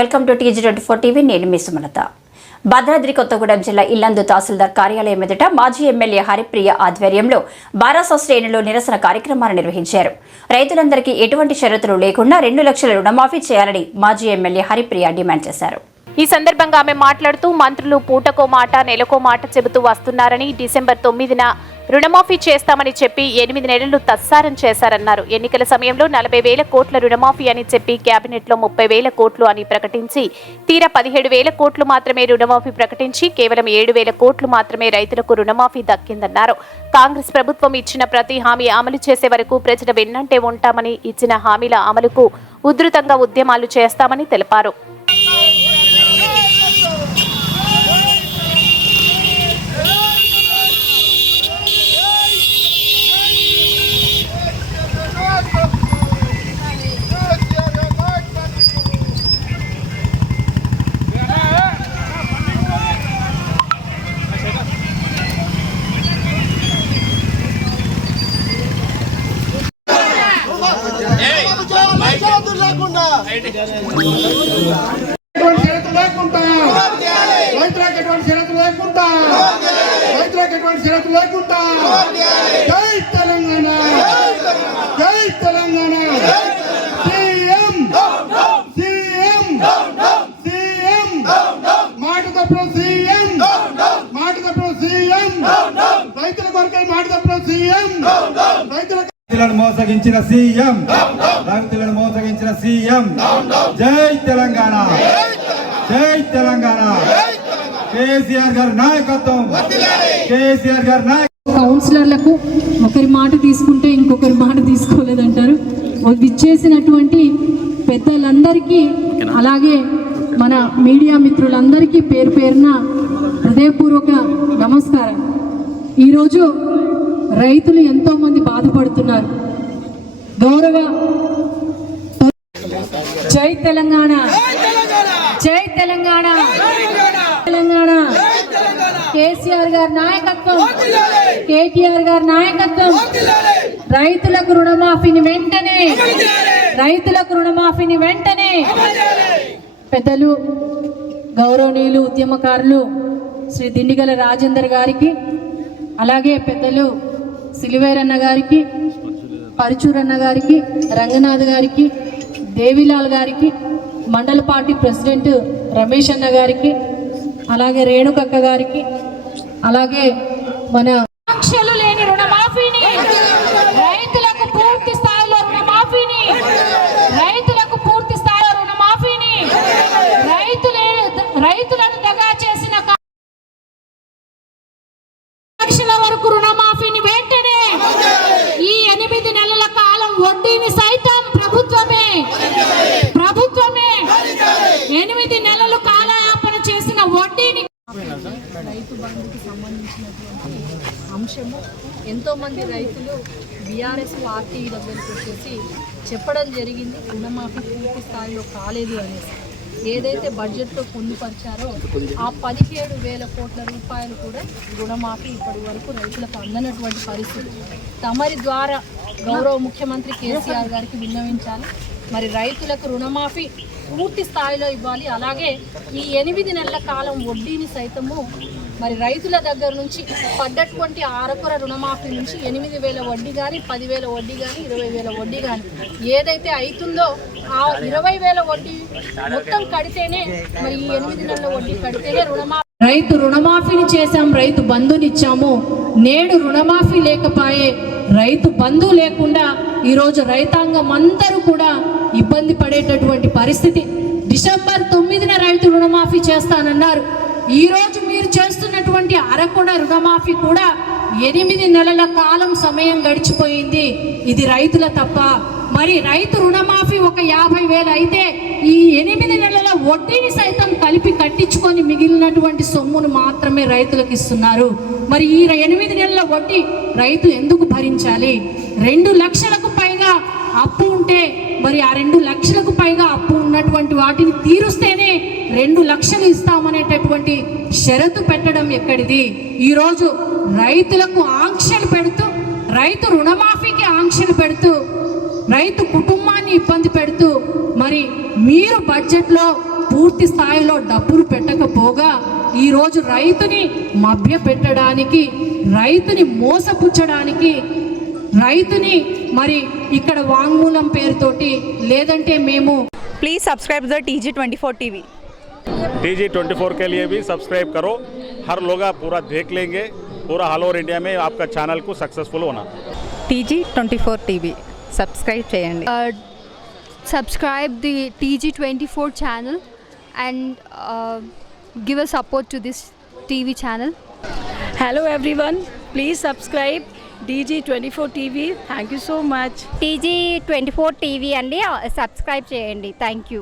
Welcome to TG twenty four TV. నేను మీ సుమలత. భద్రాద్రి కొత్తగూడెం జిల్లా ఇల్లందు తహసీల్దార్ కార్యాలయం ఎదుట మాజీ ఎమ్మెల్యే హరిప్రియ ఆధ్వర్యంలో బారాస శ్రేణిలో నిరసన కార్యక్రమాన్ని నిర్వహించారు. రైతులందరికీ ఎటువంటి షరతులు లేకుండా రెండు లక్షల రుణమాఫీ చేయాలని మాజీ ఎమ్మెల్యే హరిప్రియ డిమాండ్ చేశారు. ఈ సందర్భంగా ఆమె మాట్లాడుతూ మంత్రులు పూటకో మాట నెలకో మాట చెబుతూ వస్తున్నారని డిసెంబర్ తొమ్మిదిన రుణమాఫీ చేస్తామని చెప్పి ఎనిమిది నెలలు తత్సారం చేశారన్నారు. ఎన్నికల సమయంలో నలభై వేల కోట్ల రుణమాఫీ అని చెప్పి కేబినెట్లో ముప్పై వేల కోట్లు అని ప్రకటించి తీరా పదిహేడు వేల కోట్లు మాత్రమే రుణమాఫీ ప్రకటించి కేవలం ఏడు వేల కోట్లు మాత్రమే రైతులకు రుణమాఫీ దక్కిందన్నారు. కాంగ్రెస్ ప్రభుత్వం ఇచ్చిన ప్రతి హామీ అమలు చేసే వరకు ప్రజల వెన్నంటే ఉంటామని ఇచ్చిన హామీల అమలుకు ఉధృతంగా ఉద్యమాలు చేస్తామని తెలిపారు. షరతు లేకుండా? రైతులకు ఎటువంటి షరతు లేకుండా? రైతులకు ఎటువంటి షరతు లేకుండా? జై తెలంగాణ! జై తెలంగాణ! సీఎం! సీఎం! సీఎం! మాట తప్పుడు సీఎం! మాట తప్పుడు సీఎం! రైతుల కొరకై మాట తప్పుడు సీఎం! రైతులను మోసగించిన సీఎం. రైతులను మోసగించిన సీఎం. జై తెలంగాణ. జై తెలంగాణ. కేసీఆర్ గారి నాయకత్వం. కేసీఆర్ గారి నాయకత్వం. కౌన్సిలర్లకు ఒకరి మాట తీసుకుంటే ఇంకొకరి మాట తీసుకోలేదంటారు. విచ్చేసినటువంటి పెద్దలందరికీ అలాగే మన మీడియా మిత్రులందరికీ పేరు పేరున హృదయపూర్వక నమస్కారం. ఈరోజు రైతులు ఎంతోమంది బాధపడుతున్నారు. గౌరవ జై తెలంగాణ. జై తెలంగాణ. తెలంగాణ. కేసీఆర్ గారి నాయకత్వం. కేటీఆర్ గారి నాయకత్వం. రైతులకు రుణమాఫీని వెంటనే. రైతులకు రుణమాఫీని వెంటనే. పెద్దలు గౌరవనీయులు ఉద్యమకారులు శ్రీ దిండిగల రాజేందర్ గారికి అలాగే పెద్దలు సిలివేరన్న గారికి పరుచూరన్న గారికి రంగనాథ్ గారికి దేవిలాల్ గారికి మండల పార్టీ ప్రెసిడెంట్ రమేష్ అన్న గారికి అలాగే రేణుకక్క గారికి అలాగే మన ఆంక్షలు లేని రుణమాఫీని రైతుల రైతు బంధుకు సంబంధించినటువంటి అంశము ఎంతోమంది రైతులు బీఆర్ఎస్ పార్టీ దగ్గరికి వచ్చేసి చెప్పడం జరిగింది రుణమాఫీ పూర్తి స్థాయిలో కాలేదు అనేసి. ఏదైతే బడ్జెట్లో పొందుపరిచారో ఆ పదిహేడు వేల కోట్ల రూపాయలు కూడా రుణమాఫీ ఇప్పటి వరకు రైతులకు అందనటువంటి పరిస్థితి. తమరి ద్వారా గౌరవ ముఖ్యమంత్రి కేసీఆర్ గారికి విన్నవించాలి. మరి రైతులకు రుణమాఫీ పూర్తి స్థాయిలో ఇవ్వాలి. అలాగే ఈ ఎనిమిది నెలల కాలం వడ్డీని సైతము మరి రైతుల దగ్గర నుంచి పడ్డటువంటి ఆరకొర రుణమాఫీ నుంచి ఎనిమిది వేల వడ్డీ కానీ పదివేల వడ్డీ కానీ ఇరవై వేల వడ్డీ కానీ ఏదైతే అవుతుందో ఆ ఇరవై వేల వడ్డీ మొత్తం కడితేనే మరి ఈ ఎనిమిది నెలల వడ్డీ కడితేనే రుణమాఫీ రైతు రుణమాఫీని చేశాం రైతు బంధునిచ్చాము నేడు రుణమాఫీ లేకపాయే రైతు బంధు లేకుండా ఈరోజు రైతాంగం అందరూ కూడా ఇబ్బంది పడేటటువంటి పరిస్థితి. డిసెంబర్ తొమ్మిదిన రైతు రుణమాఫీ చేస్తానన్నారు. ఈ రోజు మీరు చేస్తున్నటువంటి అరకొన రుణమాఫీ కూడా ఎనిమిది నెలల కాలం సమయం గడిచిపోయింది. ఇది రైతుల తప్ప మరి రైతు రుణమాఫీ ఒక యాభై వేలు అయితే ఈ ఎనిమిది నెలల వడ్డీని సైతం కలిపి కట్టించుకొని మిగిలినటువంటి సొమ్మును మాత్రమే రైతులకు ఇస్తున్నారు. మరి ఈ ఎనిమిది నెలల వడ్డీ రైతు ఎందుకు భరించాలి? రెండు లక్షలకు పైగా అప్పు ఉంటే మరి ఆ రెండు లక్షలకు పైగా అప్పు ఉన్నటువంటి వాటిని తీరుస్తేనే రెండు లక్షలు ఇస్తామనేటటువంటి షరతు పెట్టడం ఎక్కడిది? ఈరోజు రైతులకు ఆంక్షలు పెడుతూ రైతు రుణమాఫీకి ఆంక్షలు పెడుతూ రైతు కుటుంబాన్ని ఇబ్బంది పెడుతూ మరి మీరు బడ్జెట్లో పూర్తి స్థాయిలో డబ్బులు పెట్టకపోగా ఈరోజు రైతుని మభ్య పెట్టడానికి రైతుని మోసపుచ్చడానికి రైతుని మరి ఇక్కడ వాంగ్మూలం పేరుతోటి లేదంటే మేము please subscribe the T G twenty four T V T G twenty four के लिए भी सब्सक्राइब करो हर लोग आप पूरा देख लेंगे पूरा ऑल ओवर इंडिया में आपका चैनल को सक्सेसफुल होना టీ జీ ట్వంటీ subscribe చేయండి. Subscribe the TG twenty four channel and give a support to this TV channel hello everyone please subscribe TG twenty four TV thank you so much TG twenty four TV అండి. Subscribe చేయండి. Thank you